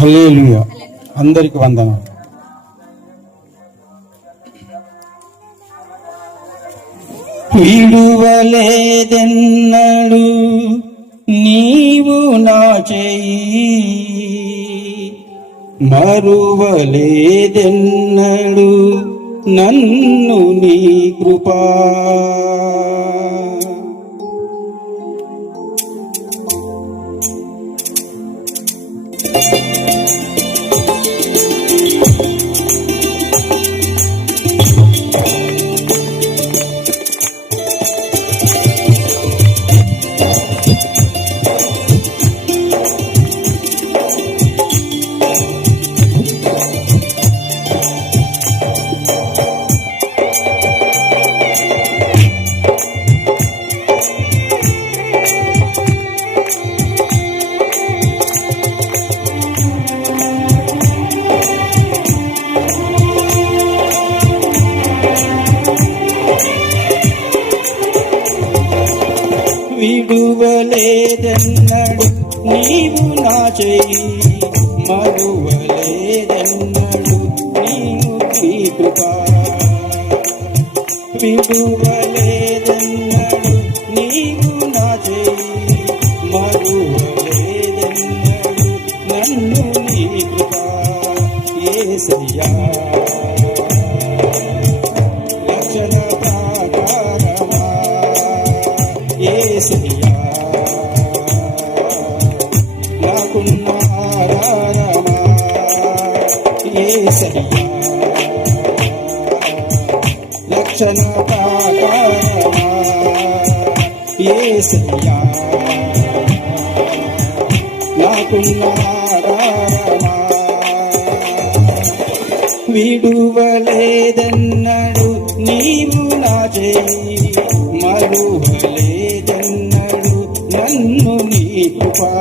హల్లెలూయా. అందరికి వందనాలు. విడువలేదెన్నడు నీవు నా చెయ్యి మరువలేదెన్నడు నన్ను నీ కృపా. విడువలేదెన్నడు. నీవు నా చెయ్యి మరువలేదెన్నడు. నీవు నీ కృపా విడువలే లక్షణ ఏసయ్యా నాకున్న విడువలేదన్నడు నీవు నా చేయి మరువలేదన్నడు నన్ను నీ కృపా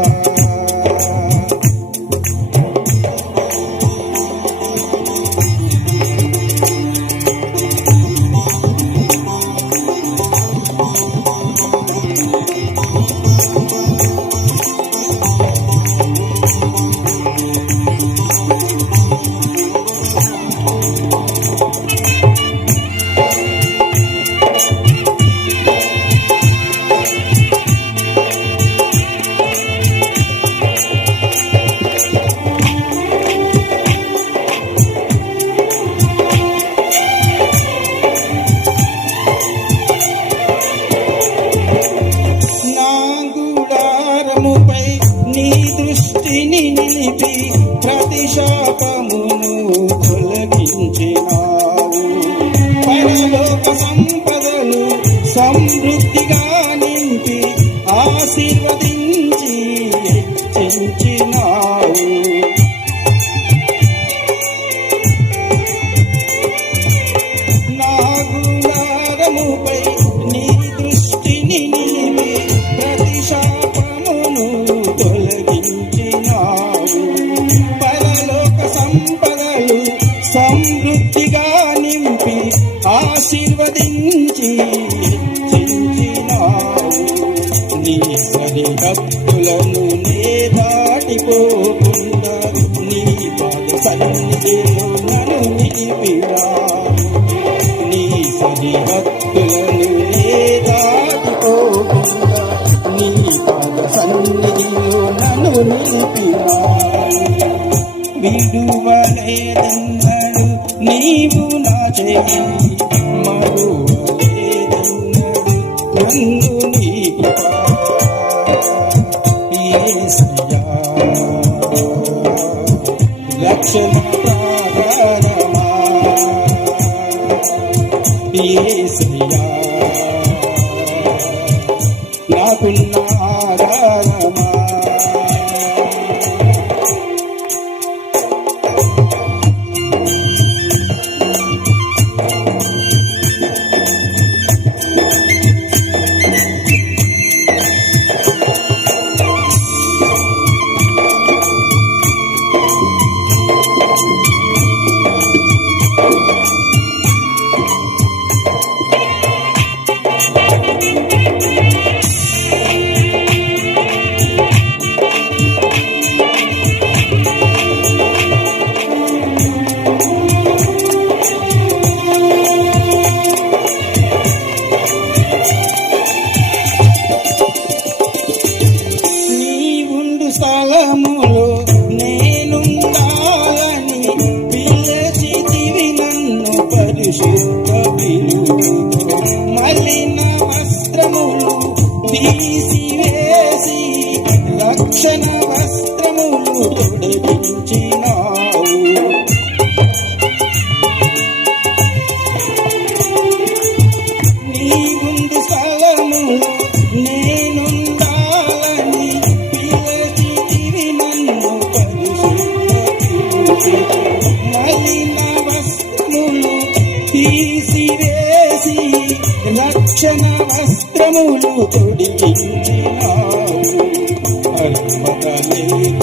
నిలిపి ప్రతి విడువలేదన్నాడు. నీవు నా చేయి మరువలేదన్నాడు నన్ను నీ కృపా యేసయ్యా లక్షణ ప్రాకారమా యేసయ్యా shit, me.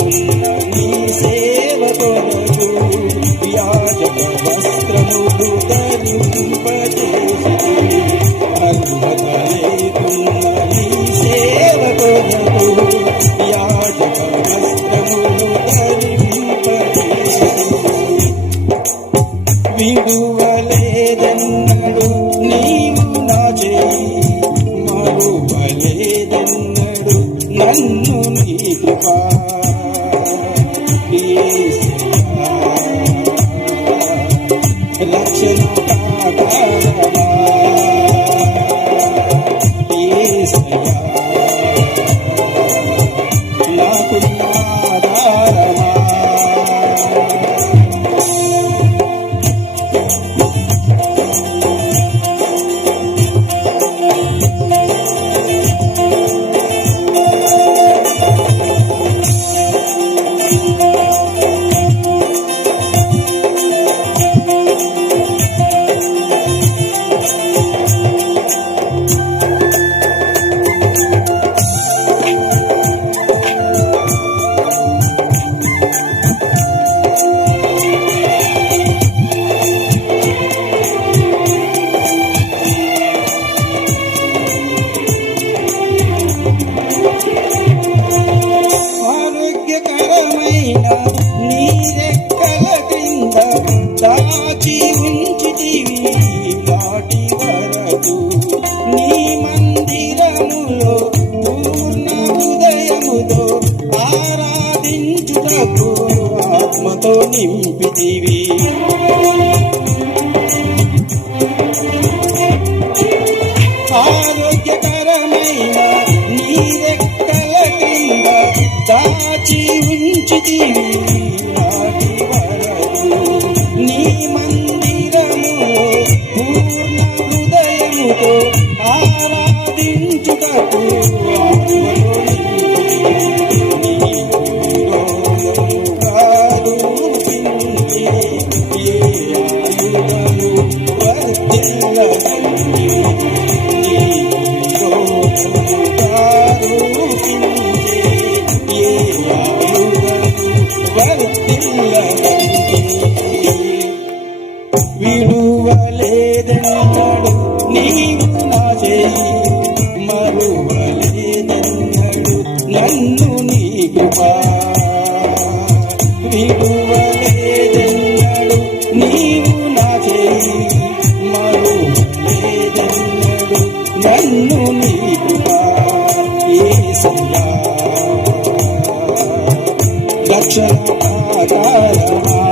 ఆరాధించుటకు ఆత్మతో నింపితివి. విడువలేదన్నాడు నీవు నా చేయి యేసయ్యా లక్షల ఆధారమా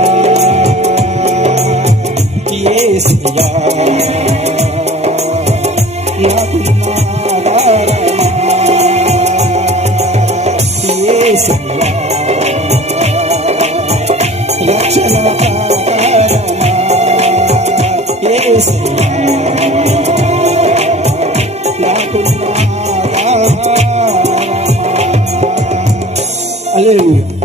యేసయ్యా నాకు ఆధారమా యేసయ్యా లక్షల ఆధారమా యేసయ్యా Valeu!